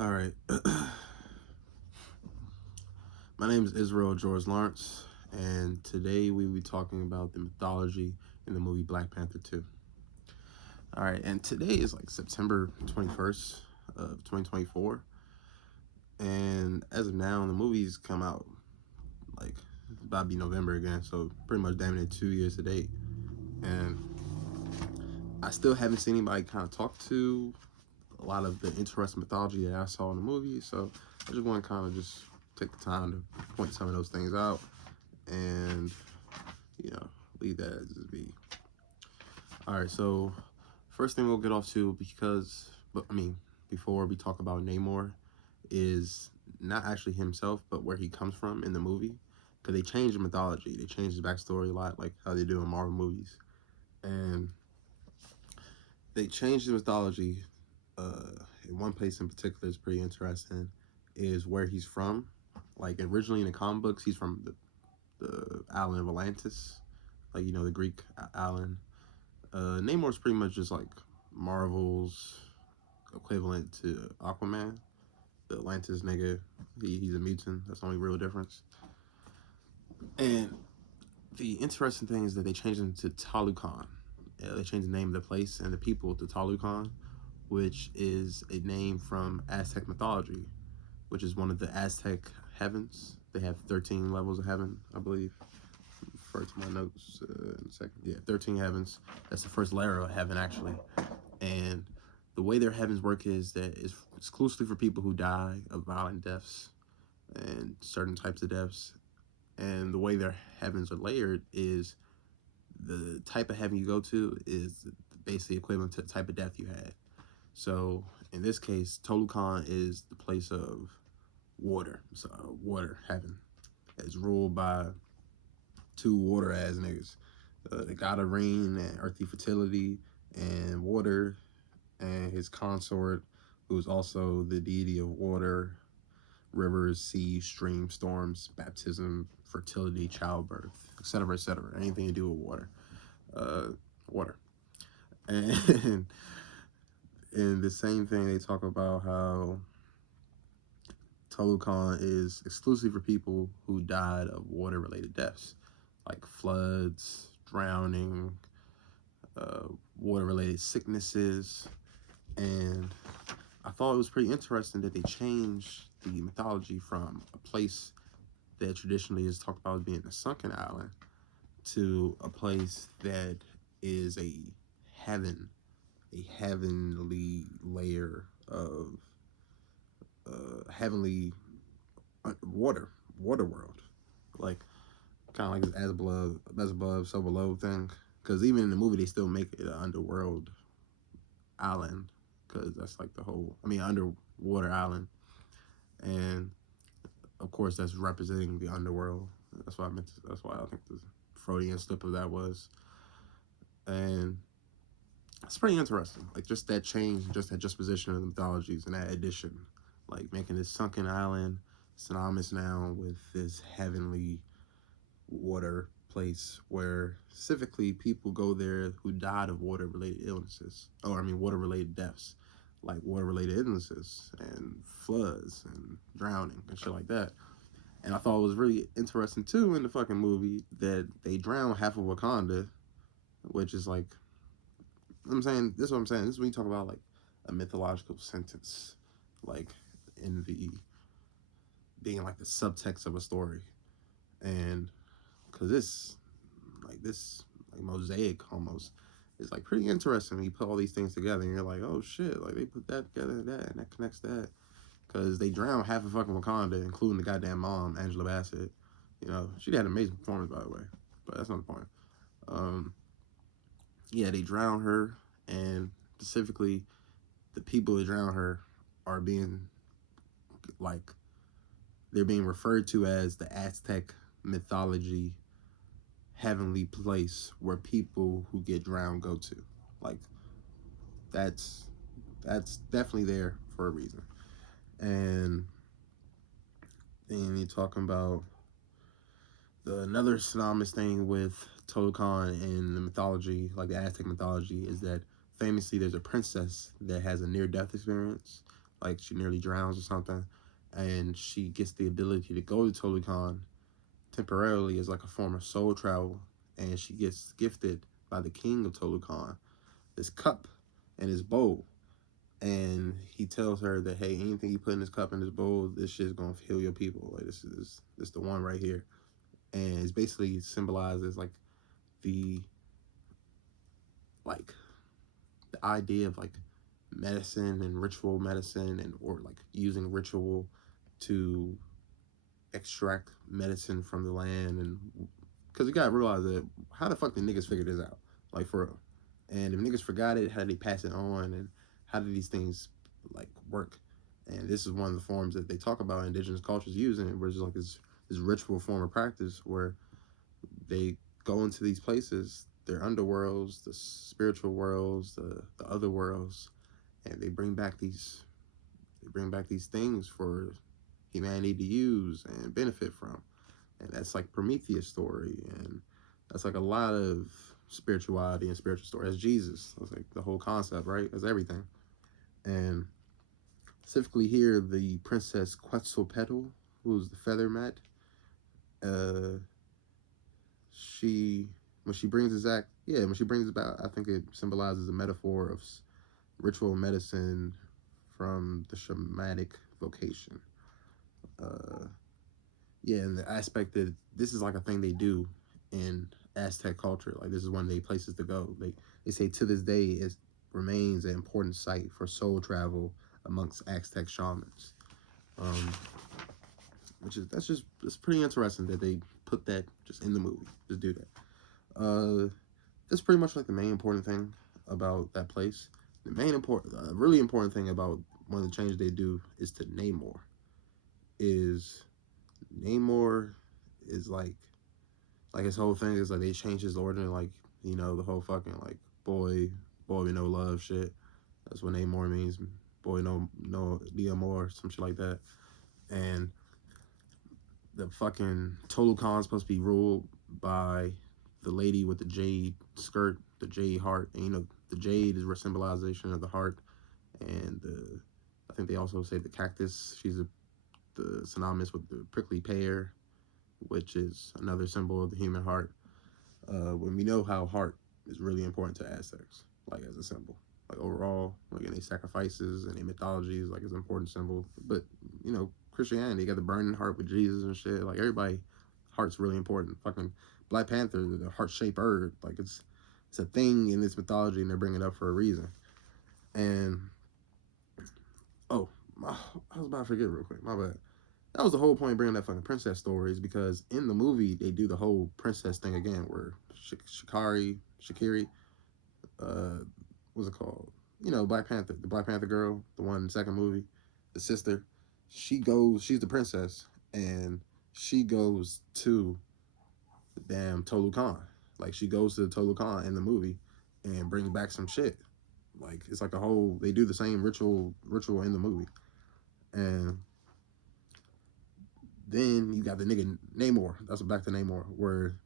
All right. My name is Israel George Lawrence, and today we will be talking about the mythology in the movie Black Panther 2. All right, and today is like September 21st of 2024, and as of now, the movie's come out like it's about to be November again, so pretty much damn near 2 years to date. And I still haven't seen anybody kind of talk to a lot of the interesting mythology that I saw in the movie, so I just want to kind of just take the time to point some of those things out and leave that as it be. All right, so first thing we'll get off to, before we talk about Namor, is not actually himself but where he comes from in the movie, because they changed the mythology, they changed his backstory a lot, like how they do in Marvel movies. And they changed the mythology. In one place in particular is pretty interesting, is where he's from. Like originally in the comic books, he's from the island of Atlantis, like the Greek island. Namor's pretty much just like Marvel's equivalent to Aquaman, the Atlantis nigga. He's a mutant. That's the only real difference. And the interesting thing is that they changed him to Talukan. They changed the name of the place and the people to Talukan, which is a name from Aztec mythology, which is one of the Aztec heavens. They have 13 levels of heaven, I believe. Refer to my notes in a second. Yeah, 13 heavens. That's the first layer of heaven, actually. And the way their heavens work is that it's exclusively for people who die of violent deaths and certain types of deaths. And the way their heavens are layered is the type of heaven you go to is basically equivalent to the type of death you had. So in this case, Tolucan is the place of water. So water heaven. It's ruled by two water ass niggas. The god of rain and earthly fertility and water, and his consort, who's also the deity of water, rivers, seas, streams, storms, baptism, fertility, childbirth, etc., etc. Anything to do with water. Water. And in the same thing, they talk about how Tolucan is exclusively for people who died of water-related deaths, like floods, drowning, water-related sicknesses. And I thought it was pretty interesting that they changed the mythology from a place that traditionally is talked about as being a sunken island to a place that is a heavenly layer of heavenly water world, like kind of like this as above, so below thing. Because even in the movie, they still make it an underworld island, because that's like underwater island, and of course that's representing the underworld. That's why I think the Freudian slip of that was, and it's pretty interesting. Like just that change, just that juxtaposition of the mythologies and that addition, like making this sunken island synonymous now with this heavenly water place where specifically people go there who died of water-related illnesses, water-related deaths, like water-related illnesses and floods and drowning and shit like that. And I thought it was really interesting too in the fucking movie that they drown half of Wakanda, which is like, I'm saying, this is what I'm saying. This is when you talk about like a mythological sentence, like in the being like the subtext of a story. And because this mosaic almost is like pretty interesting when you put all these things together and you're like, oh shit, like they put that together and that connects that. Because they drowned half of fucking Wakanda, including the goddamn mom, Angela Bassett. She had an amazing performance, by the way, but that's not the point. Yeah, they drowned her, and specifically, the people that drowned her are being, like, they're being referred to as the Aztec mythology heavenly place where people who get drowned go to. Like, that's definitely there for a reason. And then you're talking about another synonymous thing with Tolucan in the mythology, like the Aztec mythology, is that famously there's a princess that has a near-death experience. like she nearly drowns or something, and she gets the ability to go to Tolucan temporarily as like a form of soul travel, and she gets gifted by the king of Tolucan this cup and his bowl, and he tells her that, hey, anything you put in this cup and this bowl, this shit's gonna heal your people. Like this the one right here, and it's basically symbolizes the like the idea of like medicine and ritual medicine, and or like using ritual to extract medicine from the land. And because you gotta realize that, how the fuck did niggas figure this out, like for real? And if niggas forgot it, how did they pass it on, and how did these things like work? And this is one of the forms that they talk about indigenous cultures using, where it's like this ritual form of practice where they go into these places, their underworlds, the spiritual worlds, the other worlds, and they bring back these things for humanity to use and benefit from. And that's like Prometheus story, and that's like a lot of spirituality and spiritual story. That's Jesus. That's like the whole concept, right? That's everything. And specifically here, the princess Quetzalcoatl, who's the feather mat, uh, she when she brings this act, yeah, when she brings it about, I think it symbolizes a metaphor of ritual medicine from the shamanic vocation. Uh, yeah, and the aspect that this is like a thing they do in Aztec culture. Like this is one of the places to go. They say to this day it remains an important site for soul travel amongst Aztec shamans. Um, which is it's pretty interesting that they put that just in the movie. Just do that. That's pretty much like the main important thing about that place. The main really important thing about one of the changes they do is to Namor. Is Namor is like his whole thing is like they change his order, like, you know, the whole fucking like boy we no love shit. That's what Namor means. Boy no more, some shit like that. And the fucking Tolucan's supposed to be ruled by the lady with the jade skirt, the jade heart, and you know the jade is a symbolization of the heart, and I think they also say the cactus. She's the synonymous with the prickly pear, which is another symbol of the human heart. When we know how heart is really important to Aztecs, like as a symbol, like overall, like in their sacrifices and their mythologies, like it's an important symbol. But you know, Christianity, you got the burning heart with Jesus and shit. Like everybody, heart's really important. Fucking Black Panther, the heart-shaped herb, like it's a thing in this mythology, and they're bringing it up for a reason. And oh, I was about to forget real quick. My bad. That was the whole point of bringing that fucking princess story, is because in the movie they do the whole princess thing again, where Shakiri, what's it called? You know, Black Panther, the Black Panther girl, the one in the second movie, the sister. She's the princess, and she goes to the damn Tolucan. Like she goes to the Tolucan in the movie and brings back some shit. Like it's like a whole. They do the same ritual in the movie, and then you got the nigga Namor. That's back to Namor, where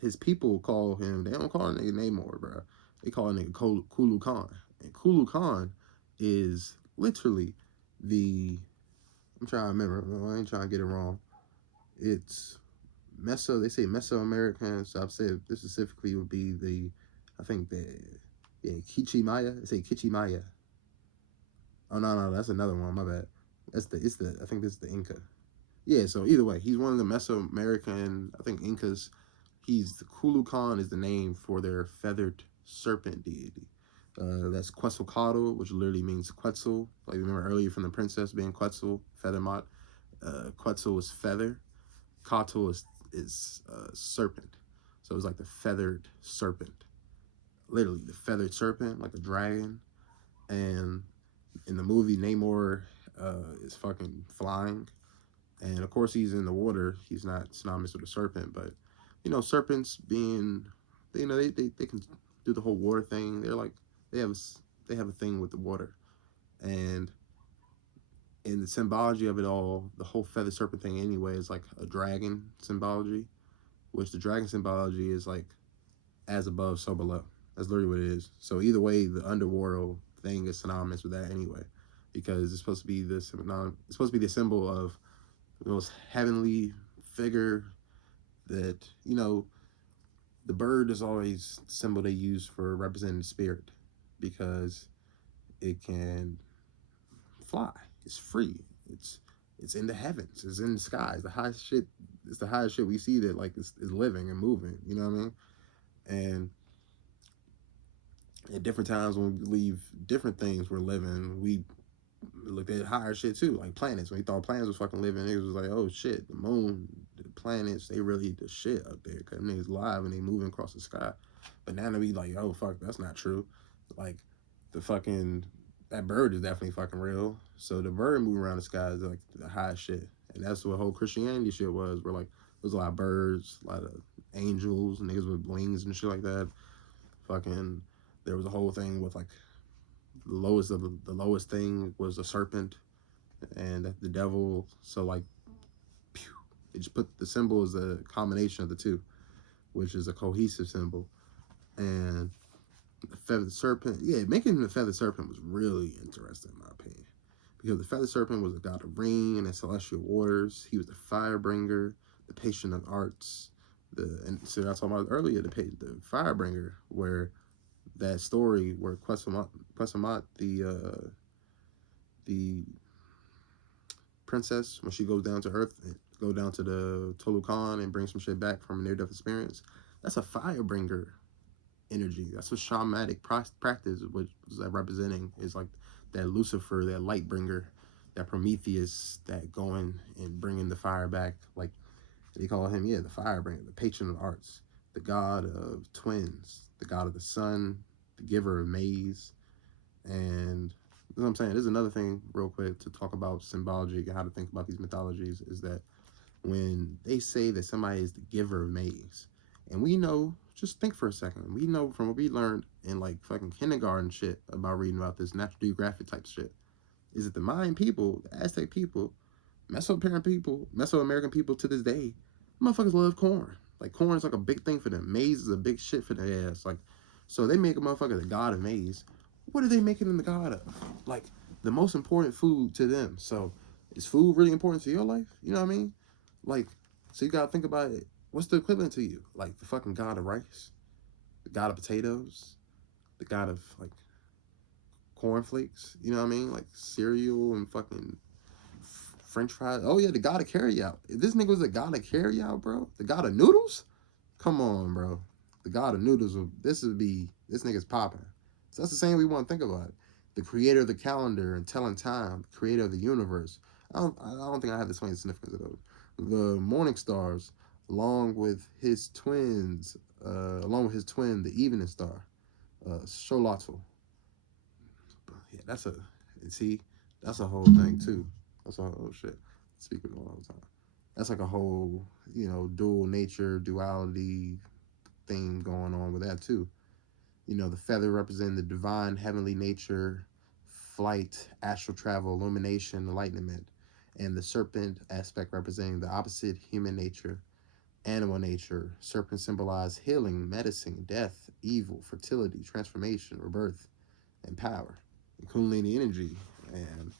his people call him. They don't call a nigga Namor, bro. They call a nigga Kulu Khan. And Kulu Khan is literally the. I'm trying to remember. I ain't trying to get it wrong. It's They say Mesoamerican. So I've said this specifically would be I think Kichimaya. They say Kichimaya. Oh no, that's another one. My bad. I think this is the Inca. Yeah, so either way, he's one of the Mesoamerican, I think, Incas. The Kulukan is the name for their feathered serpent deity. That's Quetzalcoatl, which literally means Quetzal. Like, remember earlier from the princess being Quetzal, feather mot. Quetzal is feather. Coatl is serpent. So it's like the feathered serpent. Literally, the feathered serpent, like a dragon. And in the movie, Namor is fucking flying. And of course, he's in the water. He's not synonymous with a serpent, but you know, serpents being, you know, they can do the whole water thing. They have they have a thing with the water, and in the symbology of it all, the whole feather serpent thing anyway is like a dragon symbology, which the dragon symbology is like as above, so below. That's literally what it is. So either way, the underworld thing is synonymous with that anyway. because it's supposed to be this. It's supposed to be the symbol of the most heavenly figure that, the bird is always the symbol they use for representing the spirit, because it can fly. It's free. It's it's in the heavens. It's in the skies. The highest shit. It's the highest shit we see that like is living and moving. You know what I mean? And at different times when we believe different things were living, we looked at higher shit too, like planets. When we thought planets was fucking living, niggas was like, oh shit, the moon, the planets, they really the shit up there, because niggas live and they moving across the sky. But now that we like, oh fuck, that's not true. Like the fucking that bird is definitely fucking real. So the bird moving around the sky is like the highest shit, and that's what whole Christianity shit was. Where like there's a lot of birds, a lot of angels, niggas with wings and shit like that. Fucking, there was a whole thing with like the lowest thing was a serpent and the devil. So like, pew, they just put the symbol as a combination of the two, which is a cohesive symbol. And the feathered serpent, yeah, making the feathered serpent was really interesting in my opinion, because the feathered serpent was a god of rain and celestial waters. He was the fire bringer, the patron of arts. And so I was talking about earlier, the fire bringer, where that story where Quetzalcoatl, the princess, when she goes down to Earth, go down to the Tolucan and bring some shit back from a near-death experience. That's a firebringer energy. That's what shamanic practice was that representing, is like that Lucifer, that light bringer, that Prometheus, that going and bringing the fire back. Like they call him, yeah, the firebringer, the patron of arts, the god of twins, the god of the sun, the giver of maize. And you know what I'm saying? There's another thing real quick to talk about symbology and how to think about these mythologies, is that when they say that somebody is the giver of maize, and we know, just think for a second, we know from what we learned in like fucking kindergarten shit about reading about this Natural Geographic type shit, is that the Mayan people, the Aztec people, Mesoamerican people to this day, motherfuckers love corn. Like corn is like a big thing for them. Maize is a big shit for their ass. Like, so they make a motherfucker the god of maize. What are they making him the god of? Like the most important food to them. So is food really important to your life? You know what I mean? Like, so you gotta think about it. What's the equivalent to you? Like the fucking god of rice, the god of potatoes, the god of like cornflakes. You know what I mean? Like cereal and fucking French fries. Oh yeah, the god of carryout. If this nigga was the god of carryout, bro, the god of noodles. Come on, bro. The god of noodles. This nigga's popping. So that's the same way we want to think about it. The creator of the calendar and telling time, the creator of the universe. I don't think I have the same significance of those. The morning stars, along with his twins, along with his twin, the evening star, Xolotl. Yeah, that's a whole thing too. That's a whole shit. Speaking all the time. That's like a whole, dual nature, duality thing going on with that too. The feather representing the divine heavenly nature, flight, astral travel, illumination, enlightenment, and the serpent aspect representing the opposite, human nature, animal nature. Serpent symbolize healing, medicine, death, evil, fertility, transformation, rebirth, and power. And Kundalini energy, and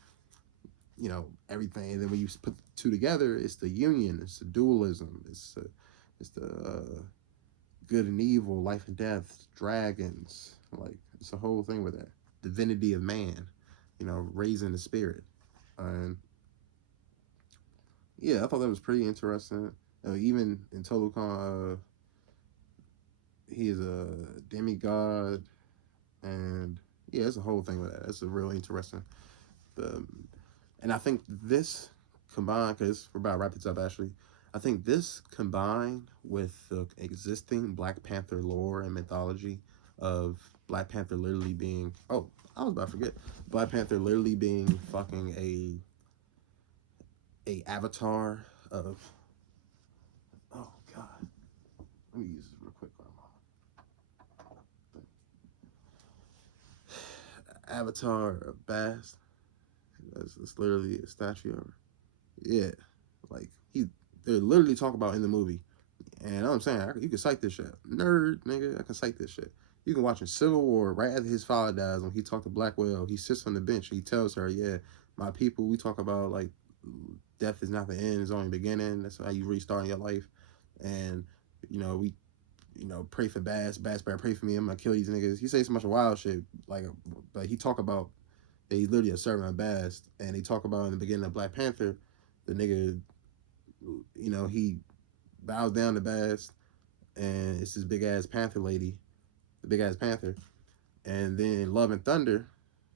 everything. And then when you put the two together, it's the union, it's the dualism, it's the good and evil, life and death, dragons. Like it's a whole thing with that. Divinity of man, raising the spirit. And yeah, I thought that was pretty interesting. Even in Tolucan, he is a demigod, and yeah, it's a whole thing with that. That's a really interesting. And I think this combined, because we're about to wrap this up actually, I think this combined with the existing Black Panther lore and mythology of Black Panther literally being, oh, I was about to forget, Black Panther literally being fucking a avatar of, oh god, let me use this real quick. Avatar of Bast. It's literally a statue of her. Yeah, like they're literally talking about in the movie. And I'm saying, you can cite this shit. Nerd, nigga, I can cite this shit. You can watch in Civil War right after his father dies. When he talked to Blackwell, he sits on the bench and he tells her, "Yeah, my people. We talk about like death is not the end; it's only the beginning. That's how you restart in your life." And we pray for Bast. Bast better pray for me. I'm gonna kill these niggas. He say so much wild shit. Like, but he talk about that he's literally a servant of Bast, and he talk about in the beginning of Black Panther, the nigga, he bows down to Bast, and it's this big ass Panther lady, the big ass Panther. And then Love and Thunder,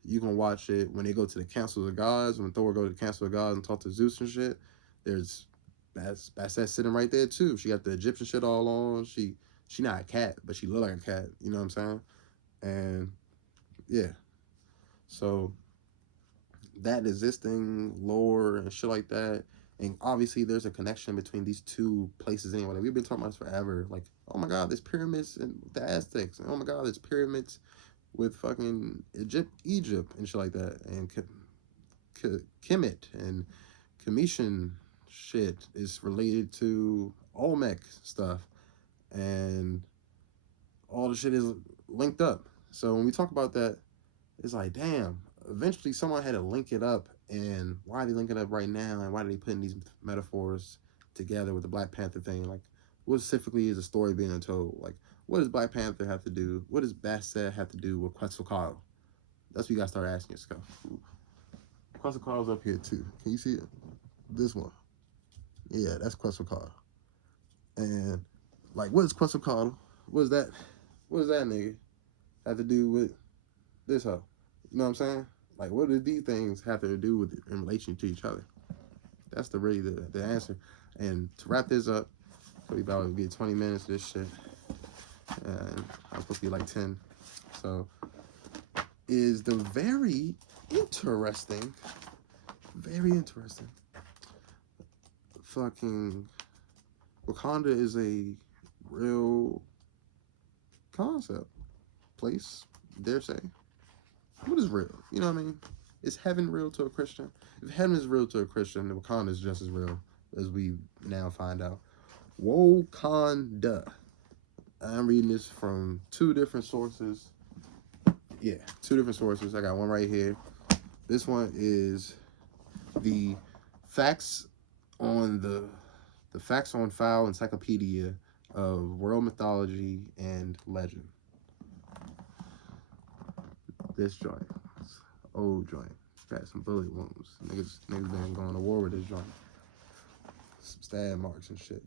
you can watch it when they go to the Council of Gods. When Thor go to the Council of Gods and talk to Zeus and shit, there's Bastet sitting right there too. She got the Egyptian shit all on. She not a cat, but she look like a cat. You know what I'm saying? And yeah, so that existing lore and shit like that. And obviously, there's a connection between these two places anyway. Like, we've been talking about this forever. Like, oh my God, there's pyramids in the Aztecs. And oh my God, there's pyramids with fucking Egypt and shit like that. And Kemet and Commission shit is related to Olmec stuff. And all the shit is linked up. So when we talk about that, it's like, damn, eventually someone had to link it up. And why are they linking it up right now? And why are they putting these metaphors together with the Black Panther thing? Like, what specifically is the story being told? Like, what does Black Panther have to do? What does Bastet have to do with Quetzalcoatl? That's what you got to start asking yourself. Quetzalcoatl's up here too. Can you see it? This one. Yeah, that's Quetzalcoatl. And, like, what is Quetzalcoatl? What is that? What does that nigga have to do with this hoe? You know what I'm saying? Like, what do these things have to do with in relation to each other? That's the answer. And to wrap this up, so we about to get 20 minutes of this shit. And I'm supposed to be like 10. So, is the very interesting, fucking Wakanda is a real concept, place, dare say. What is real? You know what I mean? Is heaven real to a Christian? If heaven is real to a Christian, then Wakanda is just as real, as we now find out. Wakanda. I'm reading this from two different sources. Yeah, two different sources. I got one right here. This one is the facts on the facts on file encyclopedia of world mythology and legend. This joint, old joint, got some bullet wounds. Niggas been going to war with this joint. Some stab marks and shit.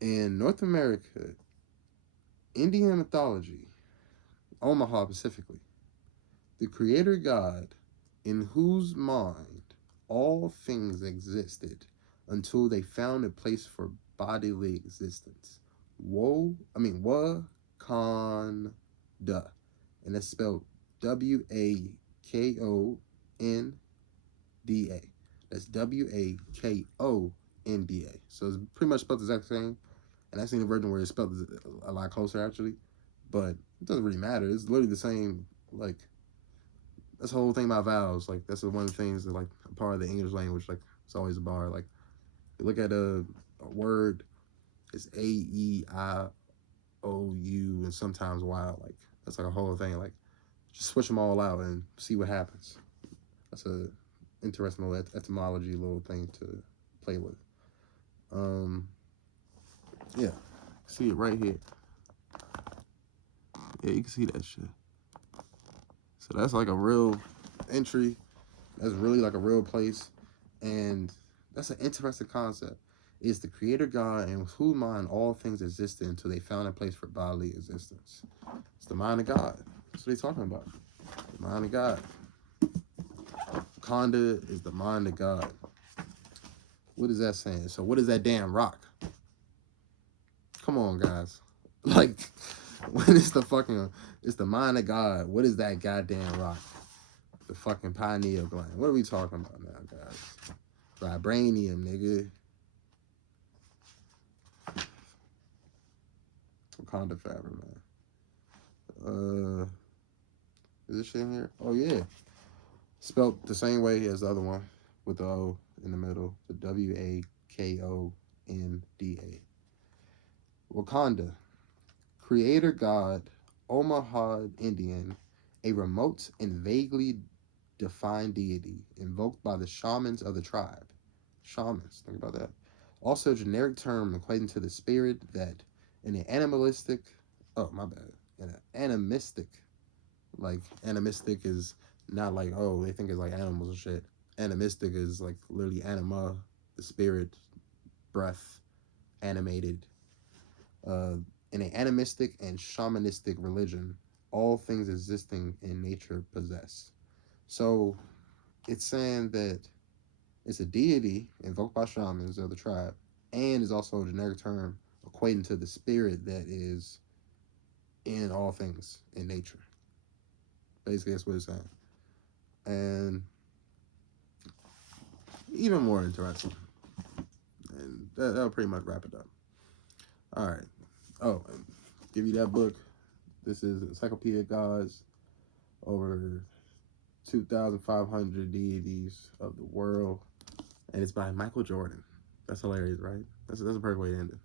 In North America, Indian mythology, Omaha specifically, the creator god in whose mind all things existed until they found a place for bodily existence. Wakanda. And that's spelled Wakonda. That's Wakonda. So it's pretty much spelled the exact same. And I've seen a version where it's spelled a lot closer, actually. But it doesn't really matter. It's literally the same, like, that's the whole thing about vowels. Like, that's one of the things that, like, a part of the English language, like, it's always a bar. Like, you look at a word, it's A-E-I-O-U, and sometimes Y. Like, that's like a whole thing. Like, just switch them all out and see what happens. That's a interesting little etymology little thing to play with. Yeah, see it right here. Yeah, you can see that shit. So that's like a real entry. That's really like a real place. And that's an interesting concept. It's the creator God in whose mind all things existed until they found a place for bodily existence. It's the mind of God. That's what they're talking about. The mind of God. Wakanda is the mind of God. What is that saying? So what is that damn rock? Come on, guys. Like, when it's the mind of God, what is that goddamn rock? The fucking pineal gland. What are we talking about now, guys? Vibranium, nigga. Wakanda forever, man. Is this shit in here? Oh, yeah. Spelt the same way as the other one, with the O in the middle. The Wakonda. Wakanda. Creator God Omaha Indian, a remote and vaguely defined deity invoked by the shamans of the tribe. Shamans, think about that. Also, a generic term equating to the spirit that in an animalistic, oh, my bad, in an animistic, like, animistic is not like, oh, they think it's like animals and shit. Animistic is like literally anima, the spirit, breath, animated. Uh, in an animistic and shamanistic religion, all things existing in nature possess. So it's saying that it's a deity invoked by shamans of the tribe, and is also a generic term equating to the spirit that is in all things in nature. Basically, that's what it's saying. And even more interesting. And that'll pretty much wrap it up. All right. Oh, and give you that book. This is Encyclopedia of Gods, over 2,500 deities of the world, and it's by Michael Jordan. That's hilarious, right? That's a perfect way to end it.